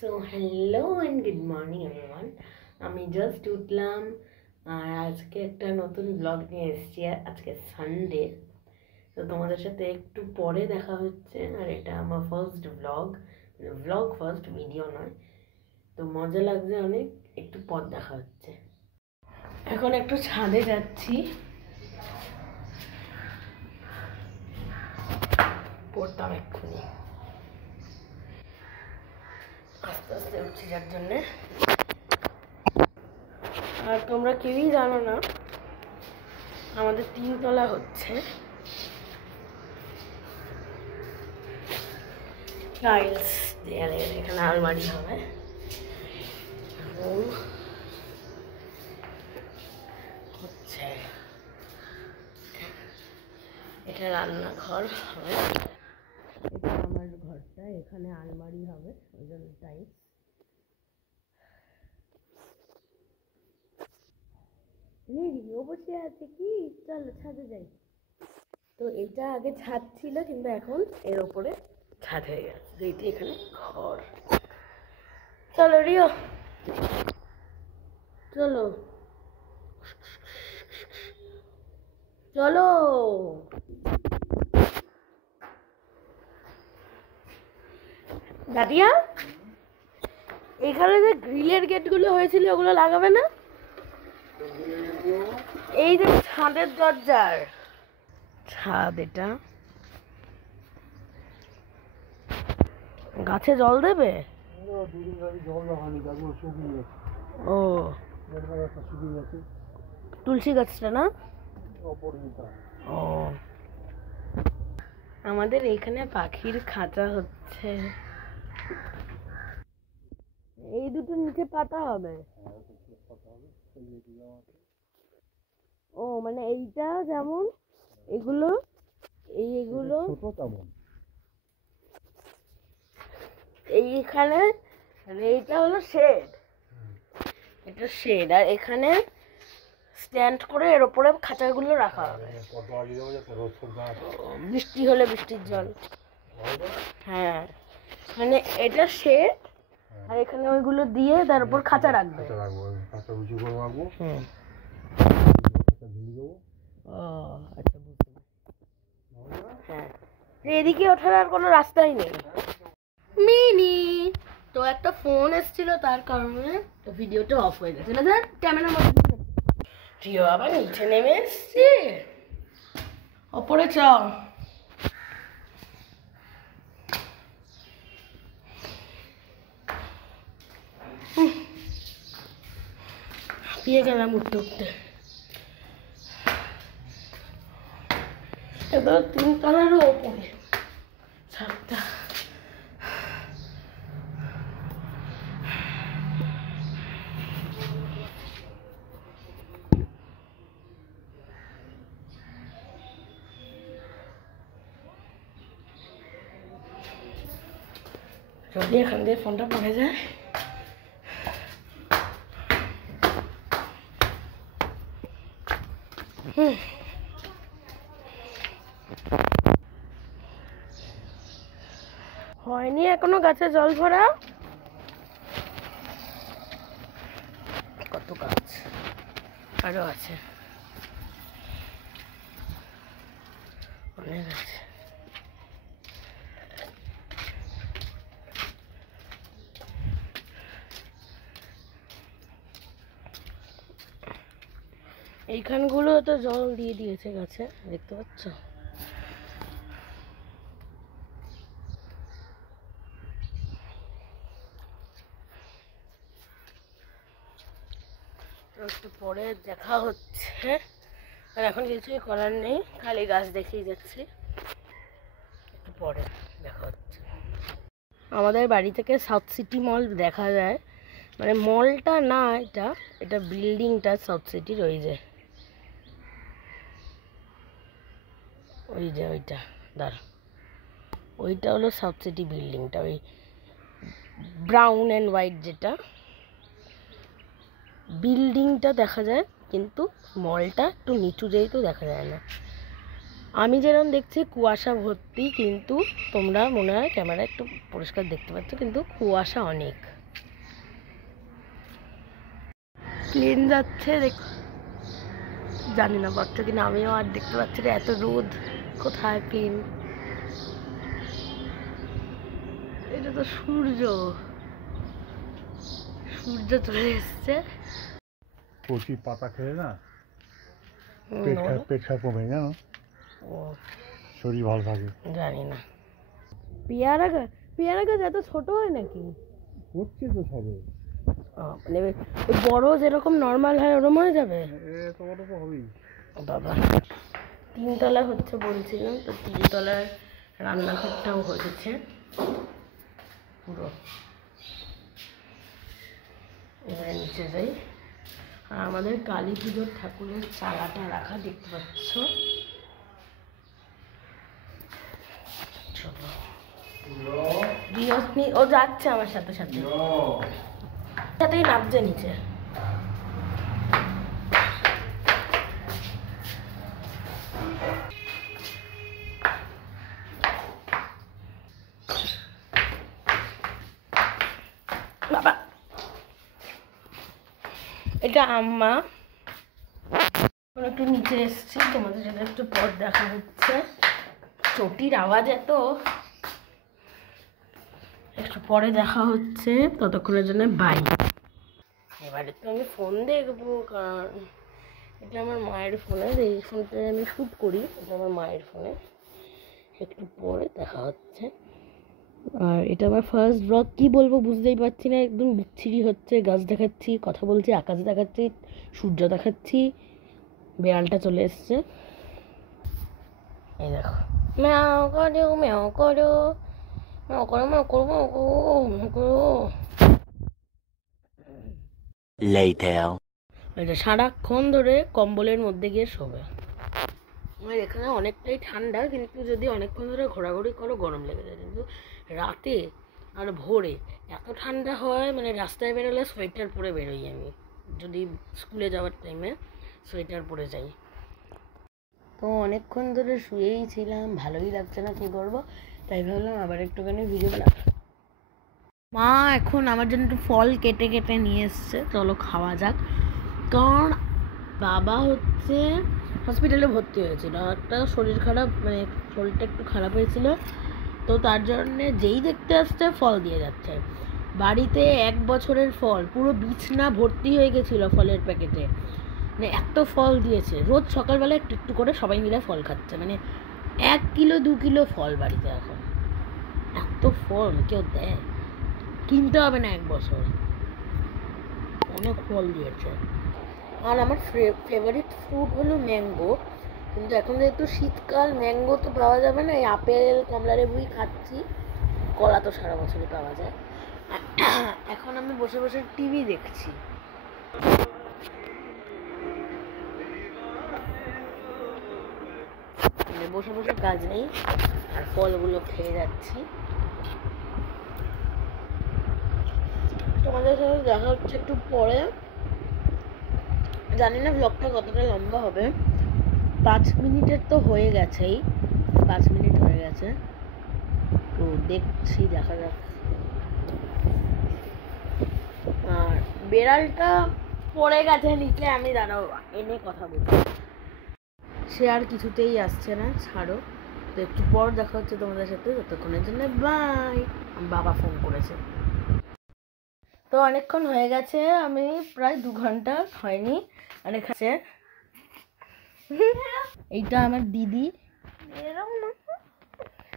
So hello and good morning everyone. আমি just উঠলাম আর আজকে একটা নতুন ব্লগ নিয়ে এসেছি। আজকে সানডে, তো তোমাদের সাথে একটু পরে দেখা হচ্ছে। আর এটা আমার ফার্স্ট ব্লগ ফার্স্ট ভিডিও নয়, তো মজা লাগছে অনেক। একটু পর দেখা হচ্ছে। এখন একটু ছাদে যাচ্ছি, পড়তাম এক্ষুনি, আস্তে আস্তে উঠছি যার জন্যে। আর তোমরা কেউই জানো না আমাদের 3 তলা হচ্ছে, টাইলস দেয়ালে, এখানে আলমারি হবে। হচ্ছে এটা রান্নাঘর হবে, এটা আমার ঘরটা, এখানে আলমারি হবে, ওই জন্য টাইলস। ও বসে আছে কি, চলো ছাদে যাই। তো এটা আগে ছাদ ছিল, কিন্তু এখন এর ওপরে ছাদ হয়ে গেছে। তো এটি এখানে ঘর। চলো রিও, চলো চলো। দাদিয়া, এখানে যে গ্রিলের গেটগুলো হয়েছিল ওগুলো লাগাবে না? এই যে ছাদের দরজার ছাদ, এটা গাছে জল দেবে? ও, তুলসী গাছটা না? ও, আমাদের এইখানে পাখির খাঁচা হচ্ছে। এই দুটো নিচে পাতা হবে। ও মানে এইটা যেমন, এগুলো এইগুলো এইখানে, মানে এইটা হলো শেড, এটা শেড। আর এখানে স্ট্যান্ড করে এর উপরে খাঁচাগুলো রাখা হবে, বৃষ্টি হলে বৃষ্টির জল। হ্যাঁ, মানে এটা শেড, আর এখানে ওইগুলো দিয়ে তার উপর খাঁচা রাখবে। ও আচ্ছা, বুঝতে পারছি। হ্যাঁ, এদিকে ওঠার আর কোনো রাস্তাই নেই। মিনি তো একটা ফোন এসেছিল, তার কারণে তো ভিডিওটা অফ হয়ে গেছে। না স্যার, ক্যামেরার মধ্যে রিও আবার নিচে নেমে এসছি। ওপরে চ, হাঁপিয়ে গেলাম উঠতে উঠতে। এবার 3 তলারও ওপরে ছাদটা। যদি এখান দিয়ে ফোনটা পড়ে যায়। হয়নি এখনো গাছে জল ভরা। কত গাছ আরো আছে, অনেক আছে। এইখানগুলো তো জল দিয়ে দিয়েছে গাছে, দেখতে পাচ্ছ। একটু পরে দেখা হচ্ছে, আর এখন কিছুই করার নেই, খালি গাছ দেখেই যাচ্ছি। একটু পরে দেখা হচ্ছে। আমাদের বাড়ি থেকে সাউথ সিটি মল দেখা যায়, মানে মলটা না, এটা এটা বিল্ডিংটা সাউথ সিটির। ওই যে ওইটা দাঁড়া, ওইটা হলো সাউথ সিটি বিল্ডিংটা, ওই ব্রাউন অ্যান্ড হোয়াইট যেটা বিল্ডিংটা দেখা যায়, কিন্তু মলটা একটু নিচু যেহেতু দেখা যায় না। আমি যেরকম দেখছি কুয়াশা ভর্তি, কিন্তু তোমরা মনে হয় ক্যামেরা একটু পরিষ্কার দেখতে পাচ্ছ, কিন্তু কুয়াশা অনেক। প্লেন যাচ্ছে, জানি না পাচ্ছ কিনা, আমিও আর দেখতে পাচ্ছি না, এত রোদ। কোথায় প্লেন? এটা তো সূর্য, সূর্য চলে এসছে। কচি পাতা খেলে না পেট খারাপ কমে, জানো? শরীর ভালো থাকে। জানি না। পেয়ারা গাছ এত ছোট হয় নাকি? হচ্ছে তো সবে, মানে বড় যেরকম নর্মাল হয় ওরকম হয়ে যাবে? তোমার তো হবেই বাবা। 3 তলা হচ্ছে বলছিলাম, তো 3 তলার রান্নাঘরটাও হয়েছে পুরো। এবারে নিচে যাই। আর আমাদের কালী পুজোর ঠাকুরের চালাটা রাখা দেখতে পাচ্ছ। ও যাচ্ছে আমার সাথে সাথেই নামছে নিচে। বাবা, এটা আম্মা। একটু নিচে এসছি, তোমাদের সাথে একটু পথ দেখা হচ্ছে। চটির আওয়াজ এত, একটু পরে দেখা হচ্ছে, ততক্ষণের জন্য বাই। এবারে তো আমি ফোন দেখবো, কারণ এটা আমার মায়ের ফোনে, এই ফোনটা আমি শ্যুট করি, এটা আমার মায়ের ফোনে। একটু পরে দেখা হচ্ছে। আর এটা আমার ফার্স্ট ব্লগ, কী বলবো বুঝতেই পারছি না, একদম বিচ্ছিরি হচ্ছে। গাছ দেখাচ্ছি, কথা বলছি, আকাশ দেখাচ্ছি, সূর্য দেখাচ্ছি, বেড়ালটা চলে এসছে। এই দেখো, ম্যাও করো ম্যাও করো ম্যাও করো ম্যাও করো ম্যাও করো। এটা সারাক্ষণ ধরে কম্বলের মধ্যে গিয়ে শোবে। আমার এখানে অনেকটাই ঠান্ডা, কিন্তু যদি অনেকক্ষণ ধরে ঘোরাঘুরি করো গরম লেগে যায়। কিন্তু রাতে আর ভোরে এত ঠান্ডা হয়, মানে রাস্তায় বেরোলে সোয়েটার পরে বেরোই আমি। যদি স্কুলে যাওয়ার টাইমে সোয়েটার পরে যাই। তো অনেকক্ষণ ধরে শুয়েই ছিলাম, ভালোই লাগছে না, কী করবো, তাই ভাবলাম আবার একটুখানি ভিডিও বানাবো। মা এখন আমার জন্য একটু ফল কেটে কেটে নিয়ে এসছে, চলো খাওয়া যাক। কারণ বাবা হচ্ছে হসপিটালে ভর্তি হয়েছিল, একটা শরীর খারাপ, মানে শরীরটা একটু খারাপ হয়েছিল, তো তার জন্যে যেই দেখতে আসছে ফল দিয়ে যাচ্ছে। বাড়িতে 1 বছরের ফল পুরো বিছনা ভর্তি হয়ে গেছিলো ফলের প্যাকেটে, মানে এত ফল দিয়েছে। রোজ সকালবেলা একটু একটু করে সবাই মিলে ফল খাচ্ছে, মানে 1 কিলো 2 কিলো ফল বাড়িতে এখন। এত ফল কেউ দেয়? কিনতে হবে না 1 বছর, অনেক ফল দিয়েছে। আর আমার ফেভারিট ফ্রুট হলো ম্যাঙ্গো, কিন্তু এখন যেহেতু শীতকাল, ম্যাঙ্গো তো পাওয়া যাবে না, এই আপেল কমলা লেবুই খাচ্ছি। কলা তো সারা বছরই পাওয়া যায়। এখন আমি বসে বসে টিভি দেখছি। বসে বসে কাজ নেই, আর ফলগুলো খেয়ে যাচ্ছি। তোমাদের সাথে দেখা হচ্ছে একটু পরে। জানি না ব্লগটা কতটা লম্বা হবে, 5 মিনিটের তো হয়ে গেছেই, 5 মিনিট হয়ে গেছে, তো দেখছি, দেখা যাক। আর বেড়ালটা পড়ে গেছে নিচে, আমি দাঁড়াও এনে কথা বলছি। সে আর কিছুতেই আসছে না, ছাড়ো। তো একটু পর দেখা হচ্ছে তোমাদের সাথে, ততক্ষণের জন্য বাই। বাবা ফোন করেছে। তো অনেকক্ষণ হয়ে গেছে, আমি প্রায় 2 ঘন্টা হয়নি, অনেক আছে। এইটা আমার দিদি,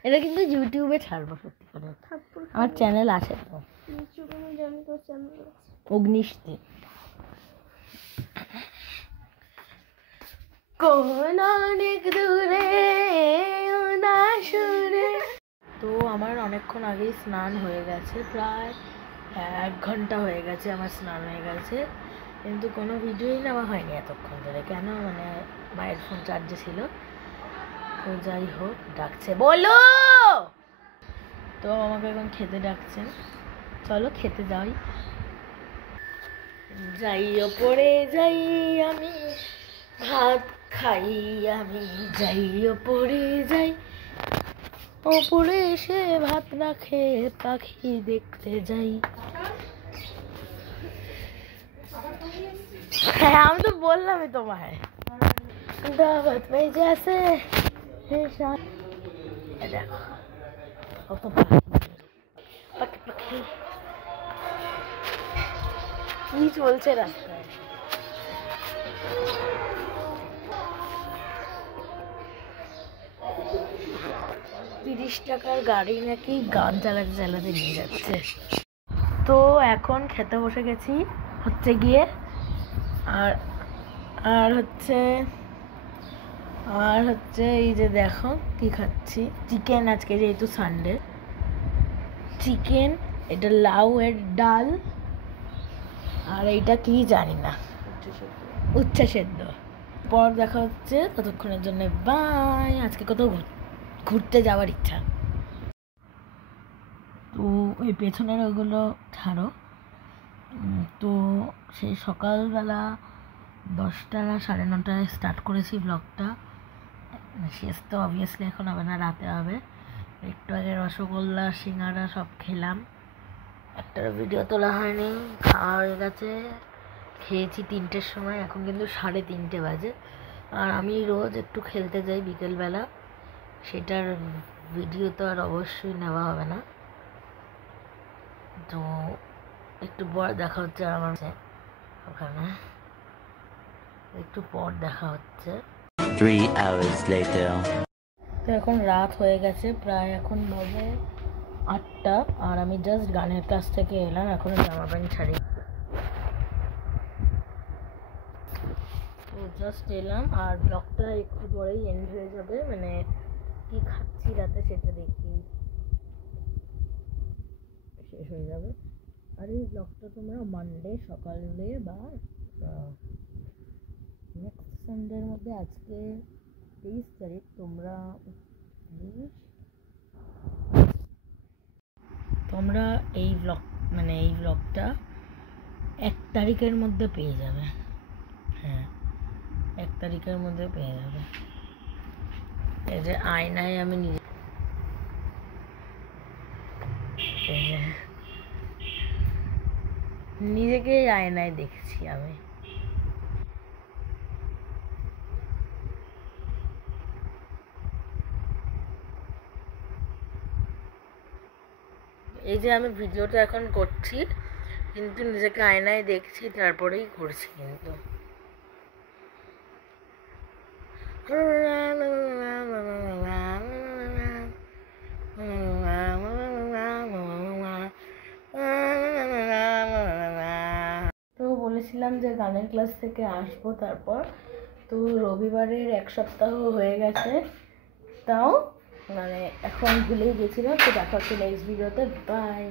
এটা কিন্তু ইউটিউবে ছাড়বো, সত্যি করে আমার চ্যানেল আছে তো, অগ্নিষ্টি। কোন অনেক দূরে তো আমার অনেকক্ষণ আগেই স্নান হয়ে গেছে, প্রায় 1 ঘন্টা হয়ে গেছে আমার স্নান হয়ে গেছে, কিন্তু কোনো ভিডিওই নেওয়া হয়নি এতক্ষণ ধরে। কেন, মানে মায়ের ফোন চার্জে ছিল। তো যাই হোক, ডাকছে, বলো। তো আমাকে এখন খেতে ডাকছেন, চলো খেতে যাই। ওপরে যাই আমি, ভাত খাই আমি যাই ওপরে যাই, ওপরে এসে ভাত না খেয়ে পাখি দেখতে যাই। হ্যাঁ আমি তো বললামই তোমায়, দাওয়াত में जैसे দেখো কত পাখি পাখি পাখি কি চলছে রাস্তায়। 30 টাকার গাড়ি নাকি গান চালাতে চালাতে নিয়ে যাচ্ছে। তো এখন খেতে বসে গেছি হচ্ছে গিয়ে, আর আর হচ্ছে এই যে দেখো কি খাচ্ছি, চিকেন। আজকে যেহেতু সানডে, চিকেন, এটা লাউ এর ডাল, আর এইটা কি জানি না, উচ্চা সেদ্ধ। পর দেখা হচ্ছে, ততক্ষণের জন্য বাই। আজকে কোথাও ঘুরতে যাওয়ার ইচ্ছা। তো ওই পেছনের ওইগুলো ছাড়ো, তো সেই সকালবেলা 10টা না 9:30টায় স্টার্ট করেছি ব্লগটা। শেষ তো অবভিয়াসলি এখন হবে না, রাতে হবে। একটু আগে রসগোল্লা সিঙ্গারা সব খেলাম, একটা ভিডিও তোলা হয়নি। খাওয়া হয়ে গেছে, খেয়েছি 3টের সময়, এখন কিন্তু 3:30 বাজে। আর আমি রোজ একটু খেলতে যাই বিকেলবেলা, সেটার ভিডিও তো আর অবশ্যই নেওয়া হবে না। তো একটু পর দেখা হচ্ছে আমার ওখানে, একটু পর দেখা হচ্ছে। 3 hours later. তো এখন রাত হয়ে গেছে প্রায়, এখন বাজে 8টা, আর আমি জাস্ট গানের ক্লাস থেকে এলাম, এখনো জামা প্যান্ট ছাড়ি। তো জাস্ট এলাম, আর ব্লগটা একটু পরেই এন্ড হয়ে যাবে, মানে কি খাচ্ছি রাতে সেটা দেখি শেষ হয়ে যাবে। আর এই ব্লগটা তোমরা মানডে সকালে বা নেক্সট সানডের মধ্যে, আজকে 23 তারিখ, তোমরা এই ব্লগটা 1 তারিখের মধ্যে পেয়ে যাবে। হ্যাঁ 1 তারিখের মধ্যে পেয়ে যাবে। এই যে আয়নায় আমি নিজেকে আয়নায় দেখছি আমি। এই যে আমি ভিডিওটা এখন করছি, কিন্তু নিজেকে আয়নায় দেখছি, তারপরেই করছি। কিন্তু তো বলেছিলাম যে গানের ক্লাস থেকে আসবো, তারপর তো রবিবারের 1 সপ্তাহ হয়ে গেছে, তাও মানে এখন ভুলেই গেছিলাম। তো দেখা হচ্ছে নেক্সট ভিডিওতে, বাই।